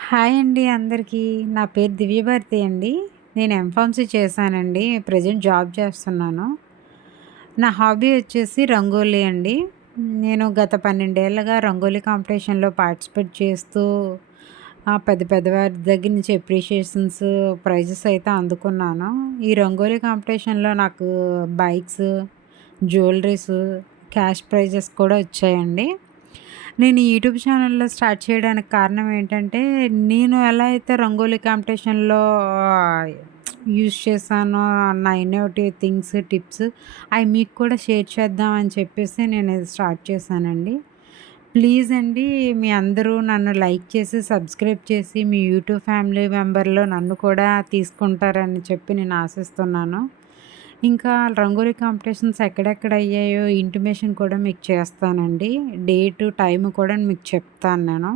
Hi అండి అందరికీ. నా పేరు దివ్యభారతి అండి. నేను ఎంఫార్మసీ చేశానండి. ప్రెజెంట్ జాబ్ చేస్తున్నాను. నా హాబీ వచ్చేసి రంగోలీ అండి. నేను గత 12 ఏళ్లుగా రంగోలీ కాంపిటీషన్‌లో పార్టిసిపేట్ చేస్తూ పెద్ద పెద్దవారి దగ్గర నుంచి అప్రిషియేషన్స్, ప్రైజెస్ అయితే అందుకున్నాను. ఈ రంగోలీ కాంపిటీషన్‌లో నాకు బైక్స్, జ్యువెలరీస్, క్యాష్ ప్రైజెస్ కూడా వచ్చాయండి. నేను ఈ యూట్యూబ్ ఛానల్‌లో స్టార్ట్ చేయడానికి కారణం ఏంటంటే, నేను ఎలా అయితే రంగోలీ కాంపిటీషన్‌లో యూజ్ చేశానో నా ఇన్నోవేటివ్ థింగ్స్, టిప్స్ అయి మీకు కూడా షేర్ చేద్దాం అని చెప్పేసి నేను ఇది స్టార్ట్ చేశానండి. ప్లీజ్ అండి మీ అందరూ నన్ను లైక్ చేసి, సబ్స్క్రైబ్ చేసి మీ యూట్యూబ్ ఫ్యామిలీ మెంబర్‌లో నన్ను కూడా తీసుకుంటారని చెప్పి నేను ఆశిస్తున్నాను. ఇంకా రంగోలీ కాంపిటీషన్స్ ఎక్కడెక్కడ అయ్యాయో ఇంటిమేషన్ కూడా మీకు చేస్తానండి. డేటు, టైము కూడా మీకు చెప్తాను నేను.